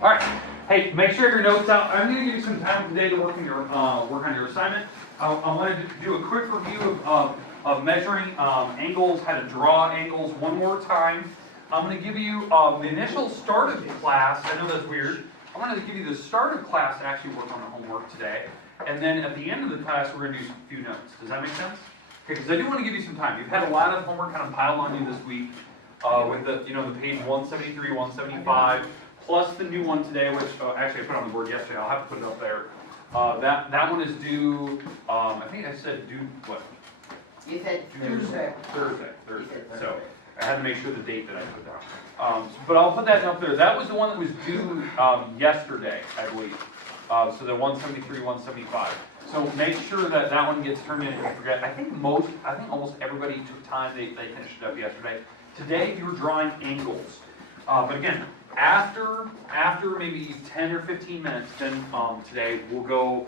All right. Hey, make sure your notes out. I'm going to give you some time today to work on your assignment. I want to do a quick review of measuring angles, how to draw angles one more time. I'm going to give you the initial start of the class. I know that's weird. I'm going to give you the start of class to actually work on the homework today. And then at the end of the class, we're going to do a few notes. Does that make sense? Okay, because I do want to give you some time. You've had a lot of homework kind of piled on you this week with the page 173, 175, plus the new one today, which actually I put on the board yesterday. I'll have to put it up there. That one is due. I think I said due what? You said Thursday. Thursday. So I had to make sure the date that I put down. But I'll put that up there. That was the one that was due yesterday, I believe. So the 173, 175. So make sure that that one gets turned in if you forget. I think almost everybody took time. They finished it up yesterday. Today you were drawing angles. But again, after maybe 10 or 15 minutes, then today we'll go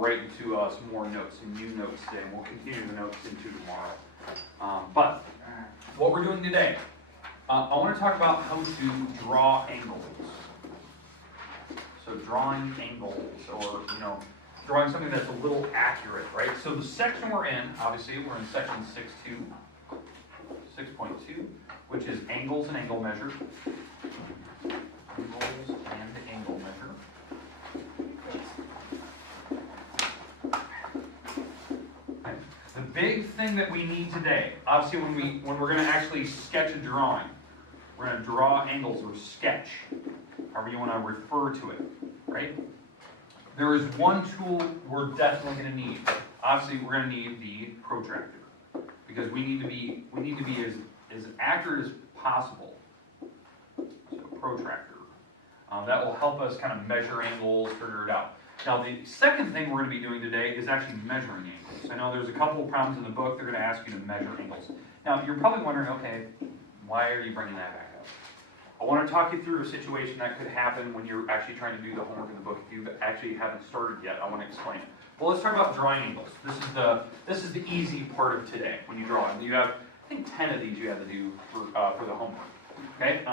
right into some more notes, some new notes today, and we'll continue the notes into tomorrow. But what we're doing today, I want to talk about how to draw angles. So drawing angles, or drawing something that's a little accurate, right? So the section we're in, obviously, we're in section 6.2, which is angles and angle measure. Angles and angle measure. Okay. The big thing that we need today, obviously, when we're going to actually sketch a drawing, we're going to draw angles or sketch, however you want to refer to it, right? There is one tool we're definitely going to need. Obviously, we're going to need the protractor because we need to be as accurate as possible. So protractor. That will help us kind of measure angles, figure it out. Now, the second thing we're going to be doing today is actually measuring angles. I know there's a couple of problems in the book. They're going to ask you to measure angles. Now, you're probably wondering, okay, why are you bringing that back up? I want to talk you through a situation that could happen when you're actually trying to do the homework in the book. If you actually haven't started yet, I want to explain it. Well, let's talk about drawing angles. This is the easy part of today when you draw. And you have, I think, 10 of these you have to do for the homework. Okay.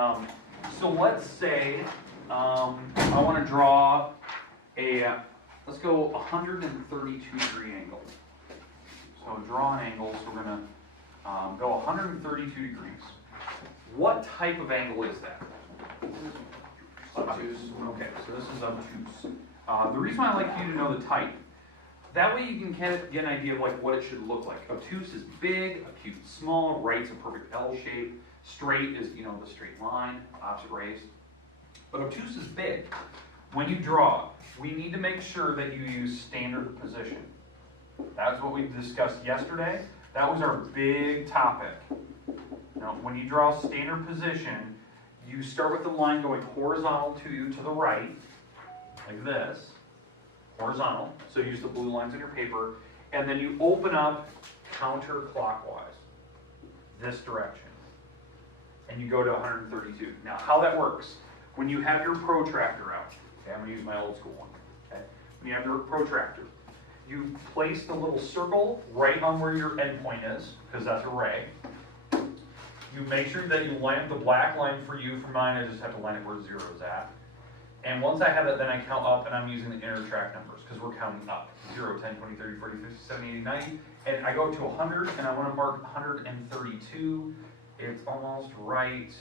So let's say I want to draw let's go 132 degree angle. So draw an angle. So we're going to go 132 degrees. What type of angle is that? Obtuse. Okay, so this is obtuse. The reason why I like you to know the type, that way you can get an idea of like what it should look like. Obtuse is big, acute is small, right's a perfect L shape, straight is the straight line, opposite rays. But obtuse is big. When you draw, we need to make sure that you use standard position. That's what we discussed yesterday. That was our big topic. Now, when you draw standard position, you start with the line going horizontal to you to the right, like this, horizontal. So use the blue lines on your paper, and then you open up counterclockwise, this direction, and you go to 132. Now, how that works, when you have your protractor out, okay, I'm going to use my old school one, okay? When you have your protractor, you place the little circle right on where your endpoint is, because that's a ray. You make sure that you line up the black line for you. For mine, I just have to line up where 0 is at. And once I have that, then I count up, and I'm using the inner track numbers, because we're counting up. 0, 10, 20, 30, 40, 50, 70, 80, 90. And I go to 100, and I want to mark 132. It's almost right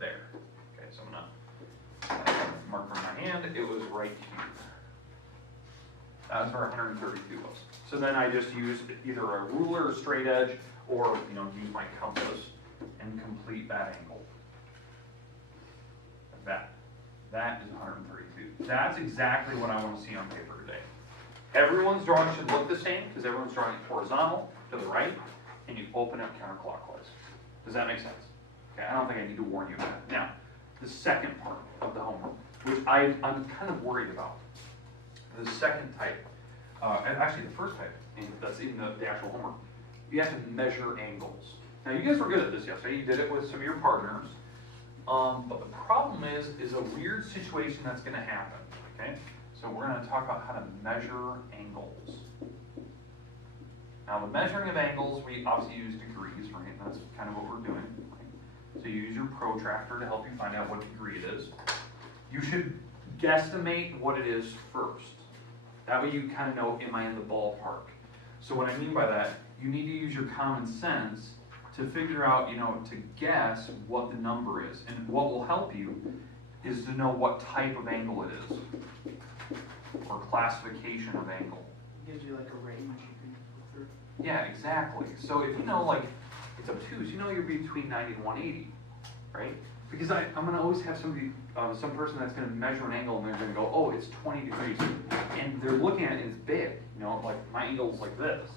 there. Okay, so I'm going to mark from my hand. It was right here. That's where 132 was. So then I just use either a ruler or straight edge, or use my compass and complete that angle. Like that is 132. That's exactly what I want to see on paper today. Everyone's drawing should look the same because everyone's drawing horizontal to the right, and you open up counterclockwise. Does that make sense? Okay, I don't think I need to warn you about that. Now, the second part of the homework, which I'm kind of worried about. The second type, and actually the first type, and that's even the actual homework. You have to measure angles. Now, you guys were good at this yesterday. You did it with some of your partners. But the problem is a weird situation that's going to happen. Okay? So we're going to talk about how to measure angles. Now, the measuring of angles, we obviously use degrees, right? That's kind of what we're doing. Right? So you use your protractor to help you find out what degree it is. You should guesstimate what it is first. That way you kind of know, am I in the ballpark? So what I mean by that, you need to use your common sense to figure out, to guess what the number is. And what will help you is to know what type of angle it is, or classification of angle. It gives you like a range you can go through. Yeah, exactly. So if you know, like, it's obtuse, you're between 90 and 180, right? Because I'm going to always have somebody, some person that's going to measure an angle and they're going to go, oh, it's 20 degrees. And they're looking at it and it's big, like my angle's like this.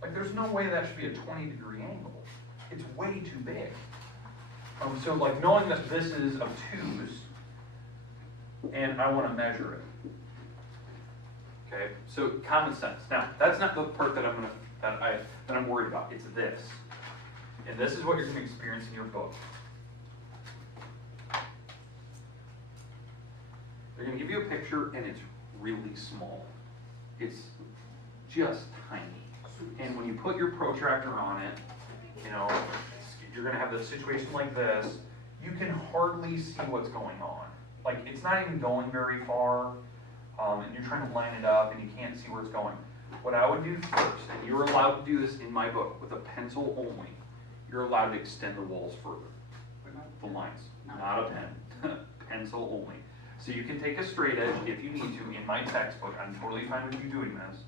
Like there's no way that should be a 20-degree angle. It's way too big. So like knowing that this is obtuse and I want to measure it. Okay, so common sense. Now, that's not the part that I'm worried about. It's this. And this is what you're going to experience in your book. They're going to give you a picture, and it's really small. It's just tiny. And when you put your protractor on it, you're going to have this situation like this. You can hardly see what's going on. Like, it's not even going very far, and you're trying to line it up, and you can't see where it's going. What I would do first, and you're allowed to do this in my book with a pencil only, you're allowed to extend the walls further. The lines, not a pen, pencil only. So you can take a straight edge if you need to in my textbook. I'm totally fine with you doing this.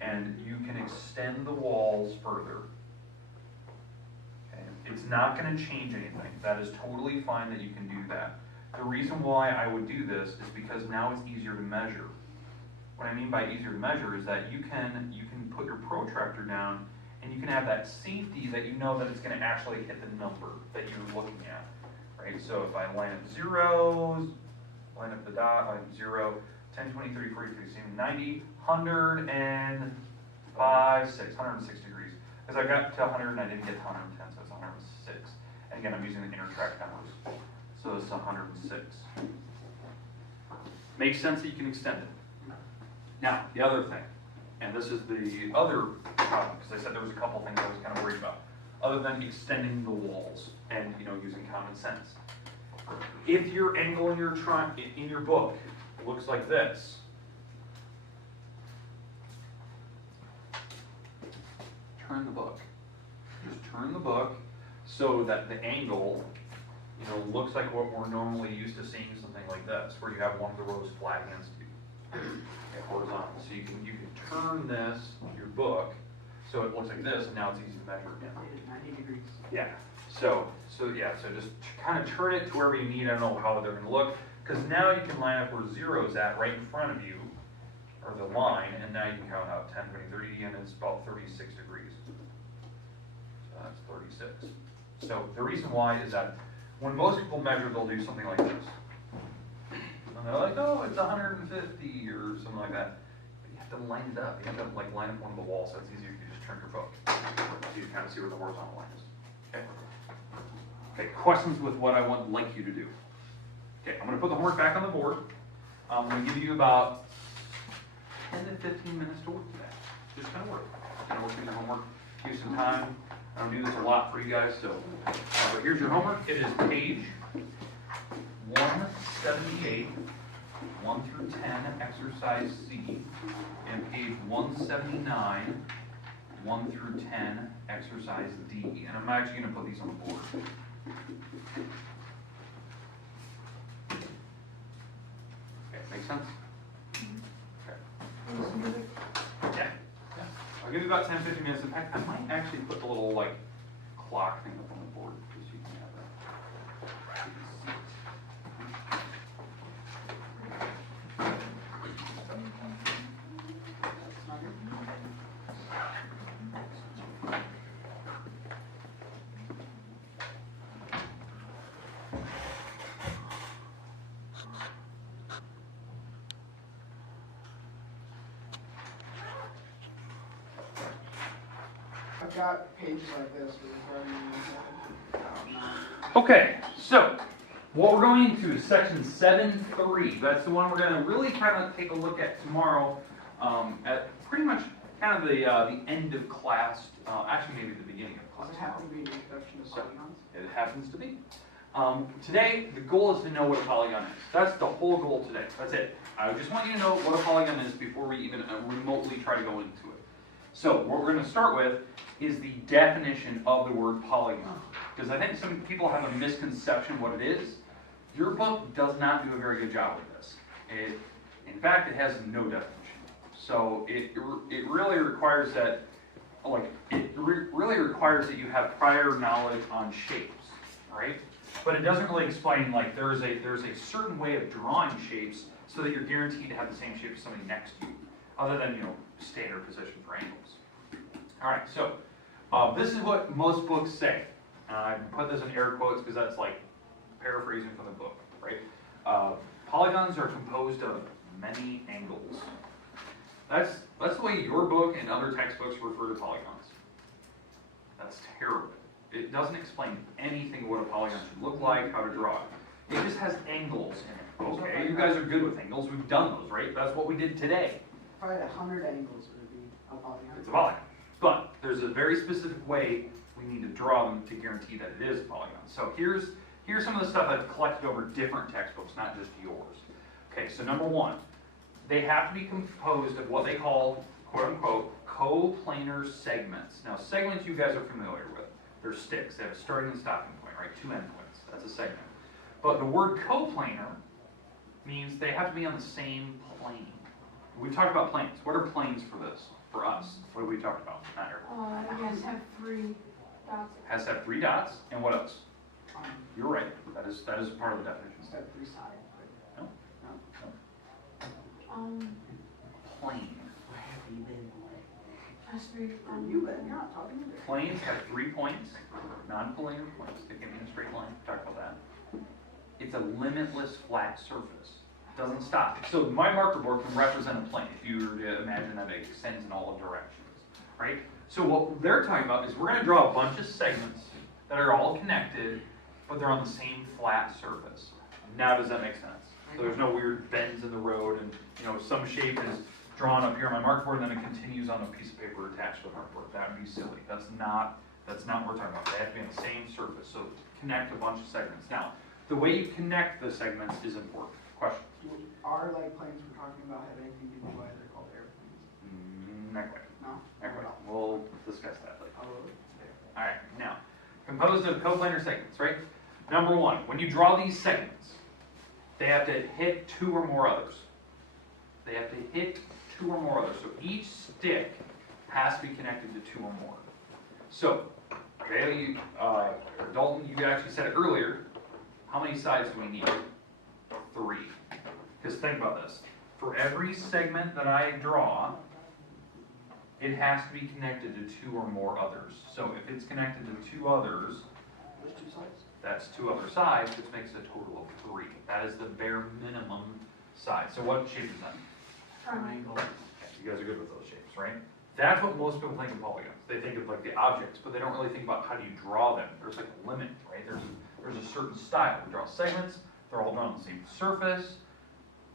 And you can extend the walls further. Okay? It's not going to change anything. That is totally fine that you can do that. The reason why I would do this is because now it's easier to measure. What I mean by easier to measure is that you can put your protractor down and you can have that safety that you know that it's going to actually hit the number that you're looking at, right? So if I line up zeros, line up the dot, line up 0, 10, 20, 30, 40, 50, 60, 90, 105, 6, 106 degrees. Because I got to 100 and I didn't get to 110, so it's 106. And again, I'm using the inner track numbers. So it's 106. Makes sense that you can extend it. Now, the other thing, and this is the other problem, because I said there was a couple things I was kind of worried about, other than extending the walls and using common sense. If your angle in your book looks like this, turn the book. Just turn the book so that the angle, looks like what we're normally used to seeing, something like this, where you have one of the rows flat against you. Horizontal. So you can turn this, your book, so it looks like this, and now it's easy to measure again. 90 degrees. Yeah. So just kind of turn it to wherever you need. I don't know how they're going to look, because now you can line up where 0's at right in front of you, or the line, and now you can count out 10, 20, 30, and it's about 36 degrees. So that's 36. So the reason why is that when most people measure, they'll do something like this. And they're like, oh, it's 150 or something like that. But you have to line it up. You have to line up one of the walls, so it's easier if you just turn your book. So you kind of see where the horizontal line is. Okay. Okay, questions with what I would like you to do. Okay, I'm going to put the homework back on the board. I'm going to give you about 10 to 15 minutes to work with that. Just kind of work. Kind of work through the homework. Give you some time. I don't do this a lot for you guys, so. But here's your homework. It is page 178, 1 through 10, exercise C, and page 179, 1 through 10, exercise D. And I'm actually going to put these on the board. Okay, make sense? Okay. Yeah. I'll give you about 10, 15 minutes. In fact, I might actually put the little, clock thing up on the board, just so you can have that. I've got pages like this. Okay, so what we're going into is section 7.3. That's the one we're going to really kind of take a look at tomorrow at pretty much kind of the end of class, actually maybe the beginning of Does it happen to be an introduction to polygons? It happens to be. Today, the goal is to know what a polygon is. That's the whole goal today. That's it. I just want you to know what a polygon is before we even remotely try to go into it. So, what we're going to start with is the definition of the word polygon. Because I think some people have a misconception what it is. Your book does not do a very good job with this. In fact, it has no definition. So, it really requires that, really requires that you have prior knowledge on shapes, right? But it doesn't really explain, like, there's a certain way of drawing shapes so that you're guaranteed to have the same shape as somebody next to you, other than, standard position for angles. All right, so this is what most books say. I put this in air quotes because that's like paraphrasing from the book, right? Polygons are composed of many angles. That's the way your book and other textbooks refer to polygons. That's terrible. It doesn't explain anything what a polygon should look like, how to draw it. It just has angles in it. Okay, you guys are good with angles. We've done those, right? That's what we did today. If I had 100 angles, would it be a polygon? It's a polygon. But there's a very specific way we need to draw them to guarantee that it is a polygon. So here's some of the stuff I've collected over different textbooks, not just yours. Okay, so number one, they have to be composed of what they call, quote unquote, coplanar segments. Now, segments you guys are familiar with. They're sticks. They have a starting and stopping point, right? Two endpoints. That's a segment. But the word coplanar means they have to be on the same plane. We talked about planes. What are planes for this? For us? What have we talked about? Not here. I guess have 3 dots. Has to have 3 dots, and what else? You're right. That is part of the definition. Instead of 3 sides. No. Plane. Where have you been? Has 3. You've been. You're not talking to me. Planes have 3 points, non-planar points. They can be in a straight line. Talk about that. It's a limitless flat surface. Doesn't stop. So my marker board can represent a plane. If you were to imagine that it extends in all directions, right? So what they're talking about is we're going to draw a bunch of segments that are all connected, but they're on the same flat surface. Now, does that make sense? So there's no weird bends in the road, and some shape is drawn up here on my marker board, and then it continues on a piece of paper attached to the marker board. That would be silly. That's not what we're talking about. They have to be on the same surface. So connect a bunch of segments. Now, the way you connect the segments is important. Question? Are planes we're talking about have anything to do with why they're called airplanes? Not quite. No? Not quite. We'll discuss that later. Oh, really? All right, now, composed of coplanar segments, right? Number one, when you draw these segments, they have to hit 2 or more others. They have to hit 2 or more others. So each stick has to be connected to 2 or more. So, okay, Dalton, you actually said it earlier. How many sides do we need? 3. Because think about this. For every segment that I draw, it has to be connected to 2 or more others. So if it's connected to 2 others, There's 2 sides? that's 2 other sides, which makes a total of 3. That is the bare minimum size. So what shape is that? Triangle. Okay, you guys are good with those shapes, right? That's what most people think of polygons. They think of like the objects, but they don't really think about how do you draw them. There's like a limit, right? There's a certain style. We draw segments, they're all drawn on the same surface,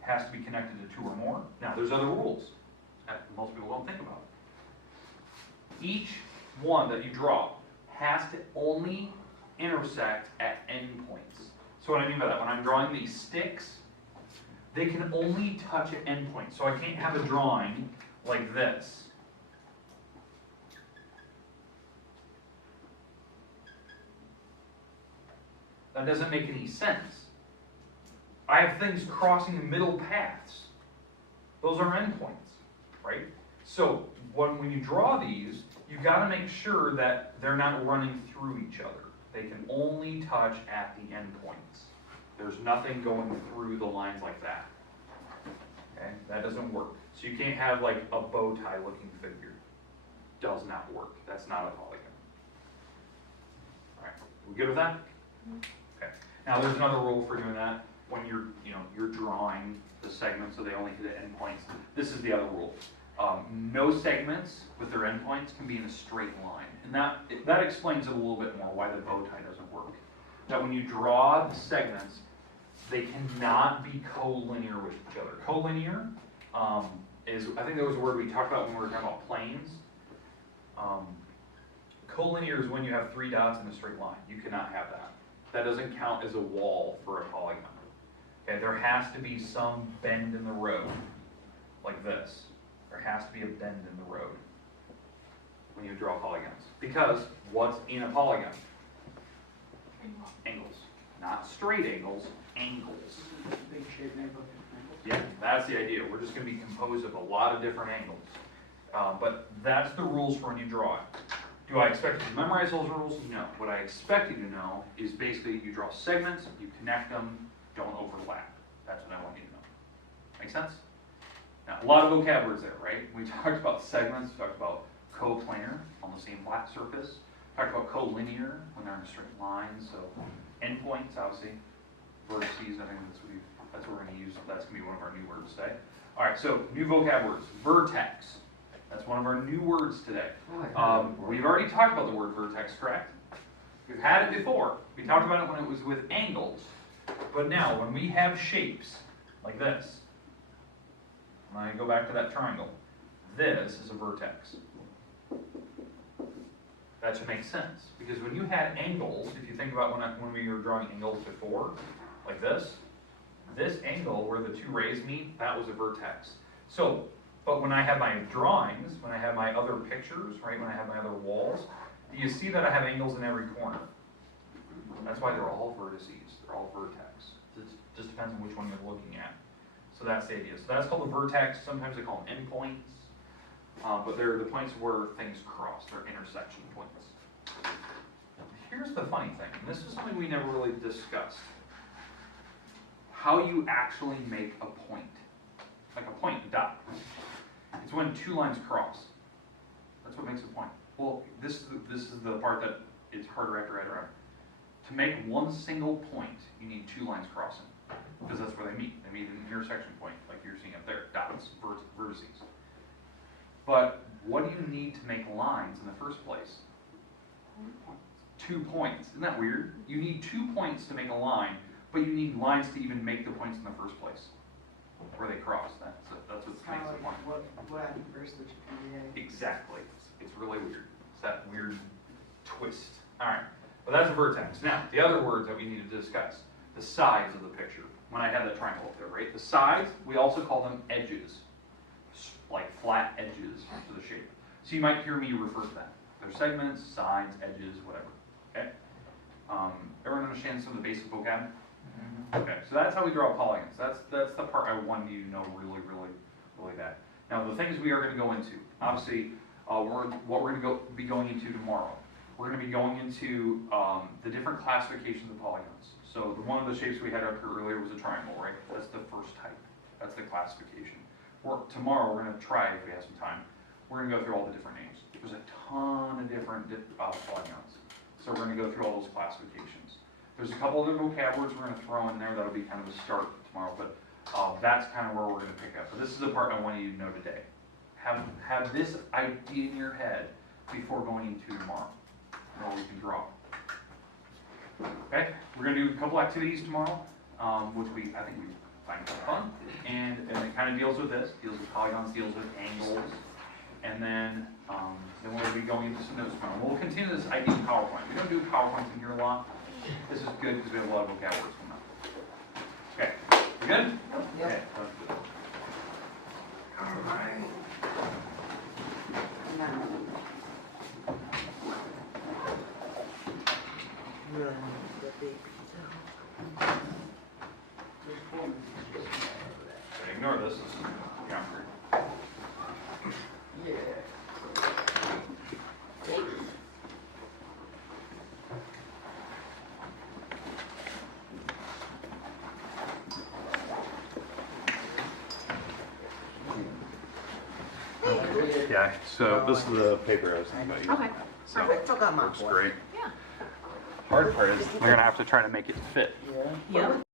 has to be connected to 2 or more. Now, there's other rules that most people don't think about. Each one that you draw has to only intersect at endpoints. So what I mean by that, when I'm drawing these sticks, they can only touch at endpoints. So I can't have a drawing like this. That doesn't make any sense. I have things crossing the middle paths. Those are endpoints, right? So when you draw these, you've got to make sure that they're not running through each other. They can only touch at the endpoints. There's nothing going through the lines like that. Okay, that doesn't work. So you can't have like a bow tie looking figure. Does not work. That's not a polygon. All right, we good with that? Okay. Now there's another rule for doing that. When you're drawing the segments so they only hit the endpoints. This is the other rule. No segments with their endpoints can be in a straight line. And that explains it a little bit more why the bow tie doesn't work. That when you draw the segments, they cannot be collinear with each other. Collinear is, I think that was a word we talked about when we were talking about planes. Collinear is when you have 3 dots in a straight line. You cannot have that. That doesn't count as a wall for a polygon. Okay, there has to be some bend in the road, like this. There has to be a bend in the road when you draw polygons. Because what's in a polygon? Angles. Not straight angles, angles. Big shape neighborhood. Yeah, that's the idea. We're just going to be composed of a lot of different angles. But that's the rules for when you draw it. Do I expect you to memorize those rules? No. What I expect you to know is basically you draw segments, you connect them, don't overlap. That's what I want you to know. Make sense? Now, a lot of vocab there, right? We talked about segments, we talked about coplanar on the same flat surface, talked about collinear when they're in a straight line, so endpoints, obviously, vertices, I think that's what we're going to use. That's going to be one of our new words today. All right, so new vocab words. Vertex. That's one of our new words today. We've already talked about the word vertex, correct? We've had it before. We talked about it when it was with angles. But now, when we have shapes like this, when I go back to that triangle, this is a vertex. That should make sense. Because when you had angles, if you think about when we were drawing angles before, like this angle where the 2 rays meet, that was a vertex. So, but when I have my drawings, when I have my other pictures, right, when I have my other walls, do you see that I have angles in every corner? That's why they're all vertices, they're all vertex. It just depends on which one you're looking at. So that's the idea. So that's called a vertex. Sometimes they call them endpoints, but they're the points where things cross. They're intersection points. Here's the funny thing, and this is something we never really discussed. How you actually make a point. Like a point, a dot. It's when 2 lines cross. That's what makes a point. Well, this is the part that it's hard to wrap your head around. To make one single point, you need 2 lines crossing. Because that's where they meet. They meet at an intersection point, like you're seeing up there. Dots, vertices. But what do you need to make lines in the first place? 2 points. Isn't that weird? You need 2 points to make a line, but you need lines to even make the points in the first place. Where they cross. That's what makes the point. What happened first, the chicken? Exactly. It's really weird. It's that weird twist. Alright. But that's a vertex. Now, the other words that we need to discuss. The sides of the picture. When I had that triangle up there, right? The sides, we also call them edges. Like flat edges to the shape. So you might hear me refer to that. They're segments, sides, edges, whatever. Okay? Everyone understand some of the basic vocab? Okay, so that's how we draw polygons. That's the part I wanted you to know really bad. Now the things we are going to go into, obviously, what we're going to be going into tomorrow. We're going to be going into the different classifications of polygons. So one of the shapes we had up here earlier was a triangle, right? That's the first type. That's the classification. Tomorrow we're going to try, if we have some time, we're going to go through all the different names. There's a ton of different polygons. So we're going to go through all those classifications. There's a couple other vocab words we're going to throw in there. That'll be kind of a start tomorrow, but that's kind of where we're going to pick up. But this is the part I want you to know today. Have this idea in your head before going into tomorrow, where we can draw. Okay, we're going to do a couple activities tomorrow, which I think we find kind of fun, and it kind of deals with this, deals with polygons, deals with angles, and then we'll be going into some notes tomorrow. We'll continue this idea in PowerPoint. We don't do PowerPoints in here a lot. This is good because we have a lot of vocab words coming up. Okay, you good? Yep. Okay, let's do it. All right. Now. Really want the big pizza. There's 4 minutes. Ignore this. This is geometry. Yeah. Yeah, so this is the paper I was thinking about using. Okay, So, perfect. Still got my works boy. great. Yeah. Hard part is we're gonna have to try to make it fit. Yeah. Yep.